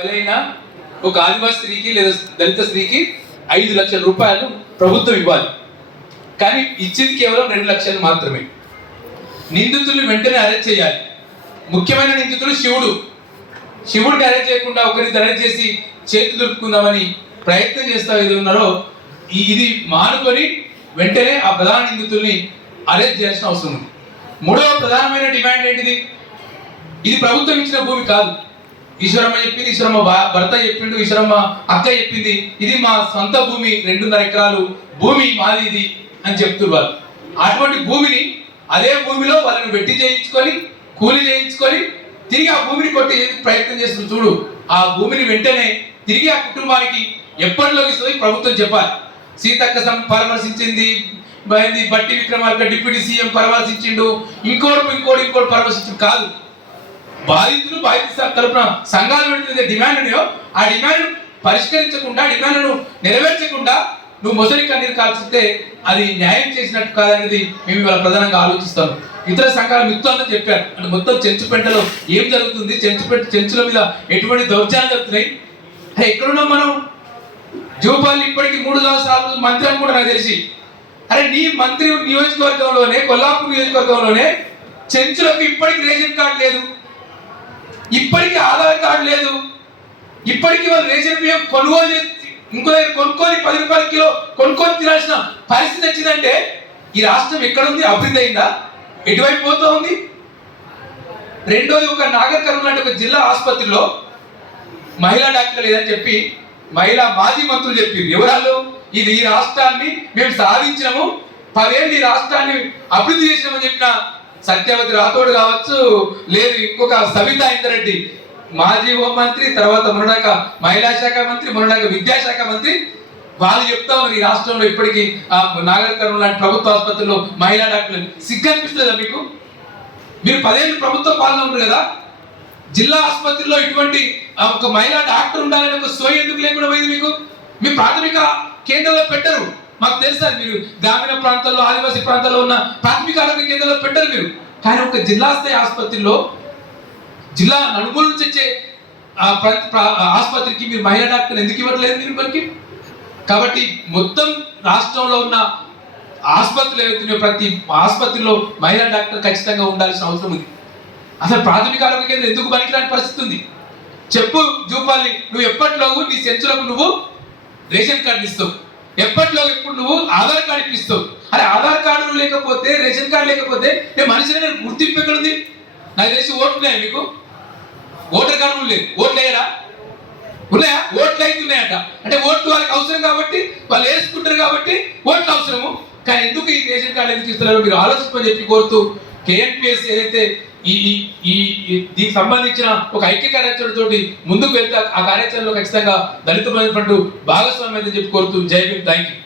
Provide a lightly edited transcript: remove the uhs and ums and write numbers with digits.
ఎవరైనా ఒక ఆదివాసీ స్త్రీకి లేదా దళిత స్త్రీకి 5 లక్షల రూపాయలు ప్రభుత్వం ఇవ్వాలి. కానీ ఇచ్చింది కేవలం 2 లక్షలు మాత్రమే. నిందితుల్ని వెంటనే అరెస్ట్ చేయాలి. ముఖ్యమైన నిందితుడు శివుడిని అరెస్ట్ చేయకుండా ఒకరిని అరెస్ట్ చేసి చేతులు దులుపుకుందామని ప్రయత్నం చేస్తా ఏది ఉన్నారో ఇది మానుకొని వెంటనే ఆ ప్రధాన నిందితుల్ని అరెస్ట్ చేయాల్సిన అవసరం ఉంది. మూడవ ప్రధానమైన డిమాండ్ ఏంటిది? ఇది ప్రభుత్వం ఇచ్చిన భూమి కాదు. ఈశ్వరమ్మ చెప్పింది, ఈశ్వరమ్మ భర్త చెప్పిండు, ఈశ్వరమ్మ అక్క చెప్పింది, ఇది మా సొంత భూమి, 2.5 ఎకరాలు భూమి మాది ఇది అని చెప్తున్నారు. అటువంటి భూమిని అదే భూమిలో వాళ్ళని వెట్టి చేయించుకొని కూలి చేయించుకొని తిరిగి ఆ భూమిని కొట్టి ప్రయత్నం చేస్తుంది చూడు. ఆ భూమిని వెంటనే తిరిగి ఆ కుటుంబానికి ఎప్పటిలోకి ఇస్తుంది ప్రభుత్వం చెప్పాలి. సీతక్క పరామర్శించింది, బట్టి విక్రమార్క డిప్యూటీ సీఎం పరామర్శించిండు, ఇంకోటి పరామర్శించిండు కాదు. బాధితులు బాధిత తరపున సంఘాలు పెడుతున్న డిమాండ్ ఉన్నాయో ఆ డిమాండ్ పరిష్కరించకుండా, డిమాండ్ను నెరవేర్చకుండా నువ్వు మొసలి కన్నీరు కాల్చితే అది న్యాయం చేసినట్టు కాదనేది మేము ఇవాళ ప్రధానంగా ఆలోచిస్తాం. ఇతర సంఘాల మిత్రులందరూ చెప్పారు. అంటే మొత్తం చెంచుపెంటలో ఏం జరుగుతుంది, చెంచుల మీద ఎటువంటి దౌర్జన్యాలు జరుగుతున్నాయి. ఎక్కడున్నాం మనం? జూపాలి ఇప్పటికీ 3 సార్లు మంత్రి అని కూడా నాకు తెలిసి. అరే నీ మంత్రి నియోజకవర్గంలోనే, కొల్లాపూర్ నియోజకవర్గంలోనే చెంచులకు ఇప్పటికీ రేషన్ కార్డు లేదు, ఇప్పటికీ ఆధార్ కార్డు లేదు, ఇప్పటికీ వాళ్ళు రేషన్ బియ్యం కొనుగోలు చేసి ఇంకో దగ్గర కొనుక్కొని 10 రూపాయల కిలో కొనుక్కొని తినాల్సిన పరిస్థితి వచ్చిందంటే ఈ రాష్ట్రం ఎక్కడుంది? అభివృద్ధి అయిందా? ఎటువైపు పోతూ ఉంది? రెండోది, ఒక నాగర్ కర్నూలు లాంటి ఒక జిల్లా ఆసుపత్రిలో మహిళా డాక్టర్ లేదని చెప్పి మహిళా మాజీ మంత్రులు చెప్పింది. ఎవరాళ్ళు? ఇది ఈ రాష్ట్రాన్ని మేము సాధించినాము, 10 ఏళ్ళు ఈ రాష్ట్రాన్ని అభివృద్ధి చేసినామని చెప్పిన సత్యవతి రాథోడ్ కావచ్చు, లేదు ఇంకొక సవితా ఇందరెడ్డి మాజీ హోంమంత్రి, తర్వాత మొన్నడాక మహిళా శాఖ మంత్రి, మొన్నడాక విద్యాశాఖ మంత్రి, వాళ్ళు చెప్తా ఉన్నారు ఈ రాష్ట్రంలో ఇప్పటికీ నాగర్ కర్నూలు లాంటి ప్రభుత్వ ఆసుపత్రుల్లో మహిళా డాక్టర్లు. సిగ్గు అనిపిస్తుందా మీకు? మీరు 10 ఏళ్ళు ప్రభుత్వ పాలన ఉన్నారు కదా, జిల్లా ఆసుపత్రిలో ఇటువంటి ఒక మహిళా డాక్టర్ ఉండాలని ఒక సోయి ఎందుకు లేకుండా పోయింది మీకు? మీ ప్రాథమిక కేంద్రంలో పెట్టరు, మాకు తెలుసా. మీరు గ్రామీణ ప్రాంతాల్లో, ఆదివాసీ ప్రాంతాల్లో ఉన్న ప్రాథమిక ఆరోగ్య కేంద్రంలో పెట్టరు మీరు. కానీ ఒక జిల్లా స్థాయి ఆసుపత్రిలో, జిల్లా నలుమూల నుంచి వచ్చే ఆసుపత్రికి మీరు మహిళా డాక్టర్ ఎందుకు ఇవ్వట్లేదు మీరు మనకి? కాబట్టి మొత్తం రాష్ట్రంలో ఉన్న ఆసుపత్రులు ఏవైతున్నాయో ప్రతి ఆసుపత్రిలో మహిళా డాక్టర్ ఖచ్చితంగా ఉండాల్సిన అవసరం ఉంది. అసలు ప్రాథమిక ఆరోగ్య కేంద్రం ఎందుకు పనికిరాని పరిస్థితి ఉంది? చెప్పు జూపాలి, నువ్వు ఎప్పటిలోగు నీ సెంచులకు నువ్వు రేషన్ కార్డు ఇస్తావు, ఎప్పట్లో ఇప్పుడు నువ్వు ఆధార్ కార్డు ఇప్పిస్తావు. అరే ఆధార్ కార్డు లేకపోతే, రేషన్ కార్డు లేకపోతే మనిషిని గుర్తింపు ఎక్కడుంది? నాకు తెలిసి ఓట్లు ఉన్నాయా మీకు? ఓటర్ కార్డు లేదు, ఓట్లు వేయరా? ఉన్నాయా? ఓట్లు అవుతున్నాయట. అంటే ఓట్లు వాళ్ళకి అవసరం కాబట్టి, వాళ్ళు వేసుకుంటారు కాబట్టి ఓట్లు అవసరము. కానీ ఎందుకు ఈ రేషన్ కార్డు ఎందుకు ఇస్తున్నారో మీరు ఆలోచించమని చెప్పి కోరుతూ, కేఎన్పిఎస్ ఏదైతే దీనికి సంబంధించిన ఒక ఐక్య కార్యాచరణతో ముందుకు వెళ్తే ఆ కార్యాచరణలో ఖచ్చితంగా దళిత బంధు ఫ్రంట్ భాగస్వామ్యం అని చెప్పి కోరుతూ జై భీమ్. Thank you.